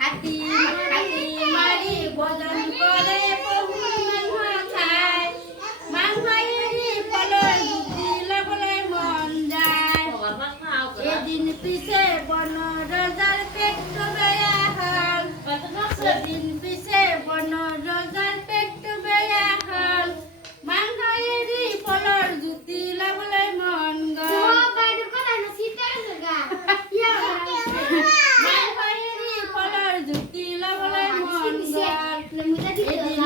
হাতি হাতি মারি ভোজন করে বহু মাংস খায় মাংস এরি ফলর যুক্তি লবলে মন যায় এদিন পিছে বন রজার পেট বেয়া হল এদিন পিছে বন রজার পেট বেয়া হল মাংস এরি ফলর যুক্তি লবলে মন গল মাংস এরি ফলর যুক্তি লবলে মন গল এদিন